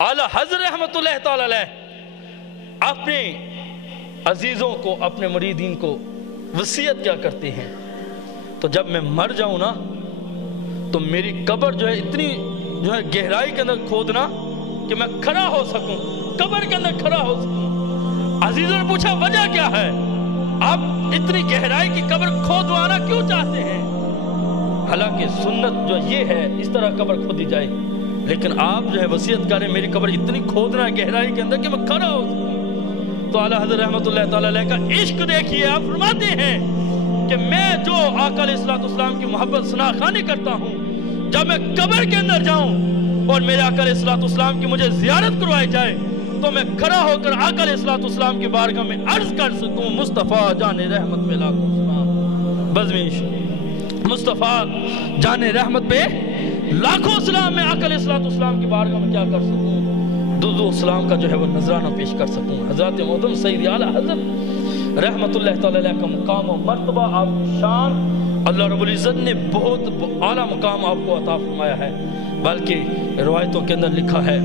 اعلیٰ حضرت رحمت اللہ تعالی علیہ اپنے عزیزوں کو، اپنے مریدین کو وصیت کیا کرتے ہیں؟ تو جب میں مر جاؤں نا تو میری قبر جو ہے اتنی گہرائی کے اندر کھودنا کہ میں کھڑا ہو سکوں، قبر کے اندر کھڑا ہو سکوں۔ عزیزوں نے پوچھا وجہ کیا ہے؟ آپ اتنی گہرائی کی قبر کھودوانا کیوں چاہتے ہیں؟ حالانکہ سنت جو یہ ہے اس طرح قبر کھودی جائے، لیکن آپ جو ہے وصیت کریں میری قبر اتنی کھودنا ہے گہرائی کے اندر کہ میں کھڑا ہو سکوں۔ تو اعلیٰ حضرت رحمت اللہ تعالیٰ علیہ کا عشق دیکھیے، آپ فرماتے ہیں کہ میں جو آقا علیہ السلام کی محبت ثناخوانی کرتا ہوں، جب میں قبر کے اندر جاؤں اور میرے آقا علیہ السلام کی مجھے زیارت کروائی جائے تو میں کھڑا ہو کر آقا علیہ السلام کی بارگاہ میں عرض کر سکوں مصطفیٰ جان رحمت پہ لاکھوں سلام، بزمیش مصطفیٰ جان رحمت پہ لاکھوں سلام، میں آقا علیہ السلام کی بارگاہ میں کیا کر سکوں؟ درود اسلام کا جو ہے وہ نذرانہ پیش کر سکوں۔ حضرت محترم سید اعلیٰ حضرت رحمت اللہ تعالیٰ علیہ کا مقام و مرتبہ، آپ کی شان، اللہ رب العزت نے بہت اعلیٰ مقام آپ کو عطا فرمایا ہے۔ بلکہ روایتوں کے اندر لکھا ہے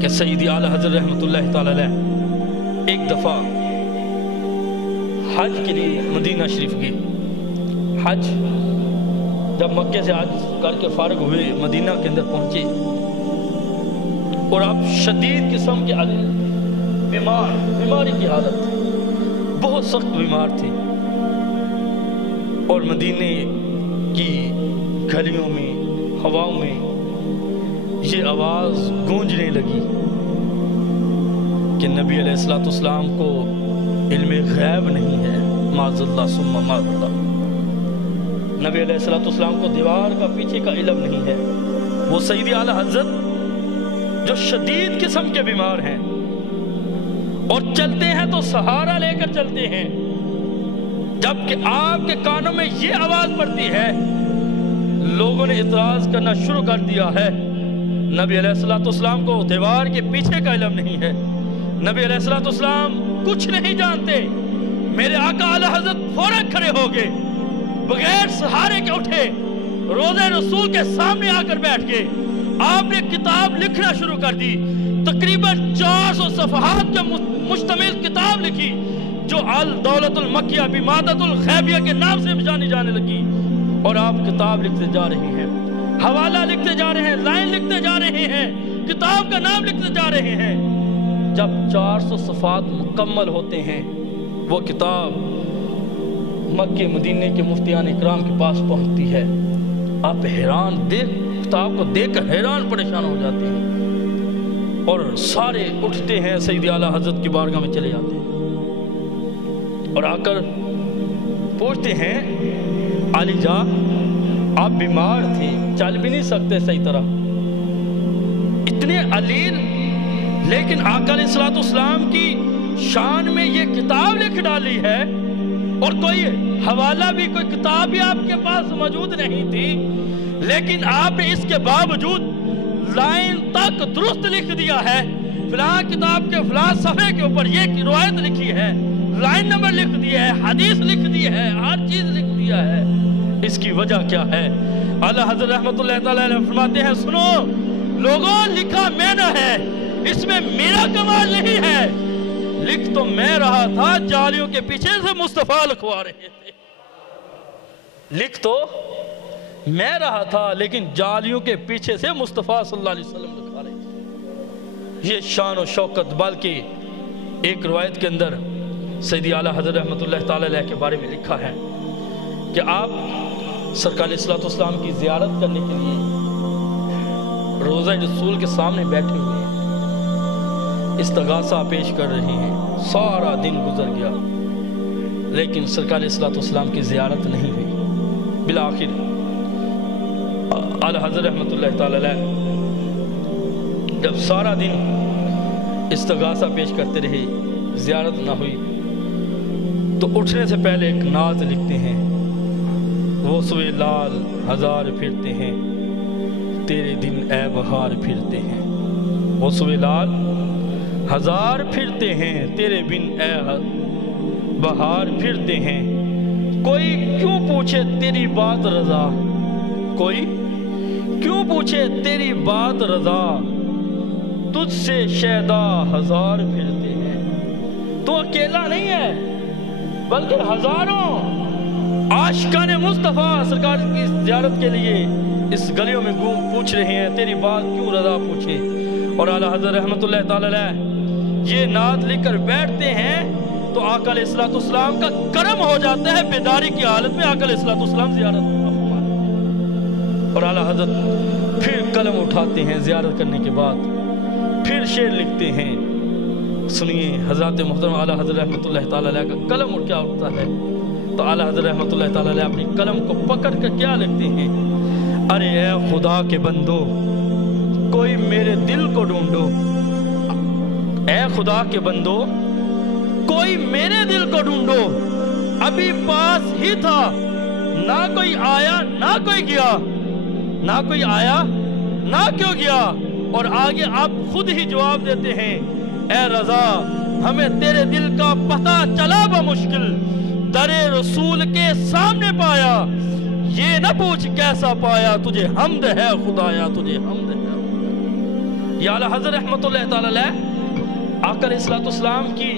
کہ سید اعلیٰ حضرت رحمت اللہ تعالیٰ علیہ ایک دفعہ حج کے لیے مدینہ شریف گئے۔ حج جب مکے سے حج کر کے فارغ ہوئے، مدینہ کے اندر پہنچے اور آپ شدید قسم کے بیماری کی حالت تھی، بہت سخت بیمار تھے، اور مدینے کی گلیوں میں، ہواؤں میں یہ آواز گونجنے لگی کہ نبی علیہ السلام کو علم غیب نہیں ہے، معاذ اللہ ثم معاذ اللہ۔ نبی علیہ السلام کو دیوار کا پیچھے کا علم نہیں ہے۔ وہ سید اعلیٰ حضرت جو شدید قسم کے بیمار ہیں اور چلتے ہیں تو سہارا لے کر چلتے ہیں، جبکہ آپ کے کانوں میں یہ آواز پڑتی ہے، لوگوں نے اعتراض کرنا شروع کر دیا ہے نبی علیہ السلام کو دیوار کے پیچھے کا علم نہیں ہے، نبی علیہ السلام کچھ نہیں جانتے۔ میرے آقا اعلیٰ حضرت فوراً کھڑے ہو گئے، بغیر سہارے کے اٹھے، روضہ رسول کے سامنے آ کر بیٹھ گئے۔ آپ نے کتاب لکھنا شروع کر دی، تقریباً 400 صفحات کا مشتمل کتاب لکھی جو الدولت المکیہ بمادت الغیبیہ کے نام سے جانی جانے لگی، اور آپ کتاب لکھتے جا رہے ہیں، حوالہ لکھتے جا رہے ہیں، لائن لکھتے جا رہے ہیں، کتاب کا نام لکھتے جا رہے ہیں۔ جب 400 صفحات مکمل ہوتے ہیں، وہ کتاب مکہ مدینے کے مفتیان اکرام کے پاس پہنچتی ہے۔ آپ کتاب کو دیکھ کر حیران پریشان ہو جاتے ہیں، اور سارے اٹھتے ہیں، سید اعلیٰ حضرت کی بارگاہ میں چلے جاتے ہیں اور آ کر پوچھتے ہیں علی جا آپ بیمار تھے، چل بھی نہیں سکتے صحیح طرح، اتنے علیل، لیکن آقا علیہ السلام کی شان میں یہ کتاب لکھ ڈالی ہے، اور کوئی حوالہ بھی، کوئی کتاب بھی آپ کے پاس موجود نہیں تھی، لیکن آپ نے اس کے باوجود لائن تک درست لکھ دیا ہے، فلاں کتاب کے فلاں صفحے کے اوپر یہ روایت لکھی ہے، لائن نمبر لکھ دیا ہے، حدیث لکھ دی ہے، ہر چیز لکھ دیا ہے۔ اس کی وجہ کیا ہے؟ اعلیٰ حضرت رحمت اللہ تعالیٰ علیہ فرماتے ہیں سنو لوگوں، لکھا میں نے ہے، اس میں میرا کمال نہیں ہے، لکھ تو میں رہا تھا، جالیوں کے پیچھے سے مصطفیٰ لکھوا رہے تھے۔ لکھ تو میں رہا تھا، لیکن جالیوں کے پیچھے سے مصطفیٰ صلی اللہ علیہ وسلم لکھا رہے تھے۔ یہ شان و شوکت، بلکہ ایک روایت کے اندر سیدی اعلیٰ حضرت رحمت اللہ تعالیٰ علیہ کے بارے میں لکھا ہے کہ آپ سرکار علیہ السلام کی زیارت کرنے کے لیے روضہ رسول کے سامنے بیٹھے ہوئے ہیں، استغاثہ پیش کر رہے ہیں، سارا دن گزر گیا لیکن سرکار علیہ السلام کی زیارت نہیں ہوئی۔ بالآخر اعلیٰ حضرت رحمت اللہ تعالیٰ علیہ جب سارا دن استغاثہ پیش کرتے رہے، زیارت نہ ہوئی، تو اٹھنے سے پہلے ایک نعت لکھتے ہیں، وہ سوئے لال ہزار پھرتے ہیں، تیرے دن اے بہار پھرتے ہیں، وہ سوئے لال ہزار پھرتے ہیں، تیرے بن اے بہار پھرتے ہیں، کوئی کیوں پوچھے تیری بات رضا، کوئی کیوں پوچھے تیری بات رضا، تجھ سے شیدا ہزار پھرتے ہیں۔ تو اکیلا نہیں ہے بلکہ ہزاروں عاشقان مصطفیٰ سرکار کی زیارت کے لیے اس گلیوں میں پوچھ رہے ہیں تیری بات کیوں رضا پوچھے۔ اور اعلیٰ حضرت رحمت اللہ تعالی علیہ یہ نعت لکھ کر بیٹھتے ہیں تو آقا علیہ السلام کا کرم ہو جاتا ہے، بیداری کی حالت میں آقا علیہ السلام زیارت اور اعلیٰ حضرت پھر قلم اٹھاتے ہیں زیارت کرنے کے بعد، پھر شعر لکھتے ہیں۔ سنیے حضرت محترم اعلیٰ حضرت رحمت اللہ تعالی علیہ کا قلم کیا اٹھتا ہے تو اعلیٰ حضرت رحمت اللہ تعالی علیہ اپنی قلم کو پکڑ کر کیا لکھتے ہیں؟ ارے اے خدا کے بندو کوئی میرے دل کو ڈھونڈو، اے خدا کے بندو کوئی میرے دل کو ڈھونڈو، ابھی پاس ہی تھا نہ کوئی آیا نہ کوئی گیا، نہ کوئی آیا نہ کیوں گیا۔ اور آگے آپ خود ہی جواب دیتے ہیں اے رضا ہمیں تیرے دل کا پتہ چلا بمشکل، در رسول کے سامنے پایا، یہ نہ پوچھ کیسا پایا، تجھے حمد ہے خدایا تجھے حمد ہے۔ یا اعلیٰ حضرت رحمت اللہ تعالی علیہ آقا علیہ السلام کی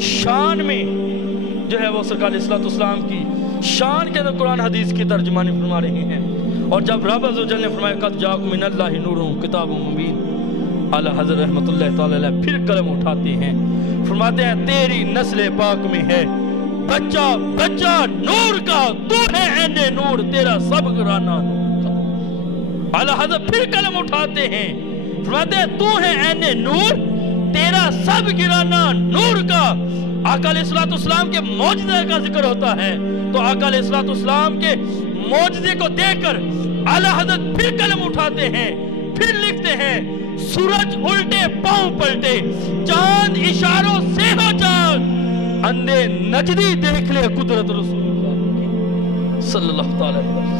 شان میں جو ہے وہ سرکار علیہ السلام کی شان کے اندر قرآن حدیث کی ترجمانی فرما رہے ہیں۔ اور جب رب عز و جل نے فرمایا قد جاءکم من اللہ نور کتاب مبین، اعلیٰ حضرت رحمت اللہ تعالی علیہ پھر قلم اٹھاتے ہیں، فرماتے ہیں تیری نسل پاک میں ہے بچہ بچہ نور کا، تو ہے عین نور تیرا سب گرانا نور کا۔ اعلیٰ حضرت پھر قلم اٹھاتے ہیں، فرماتے ہیں تو ہے عین نور تیرا سب گرانا نور کا۔ آقا علیہ السلام کے معجزے کا ذکر ہوتا ہے تو آقا علیہ السلام کے معجزے کو دیکھ کر اعلیٰ حضرت پھر قلم اٹھاتے ہیں، پھر لکھتے ہیں سورج الٹے پاؤں پلٹے، چاند اشاروں سے ہو چاند، اندھے نجدی دیکھ لے قدرت رسول اللہ صلی اللہ علیہ وسلم۔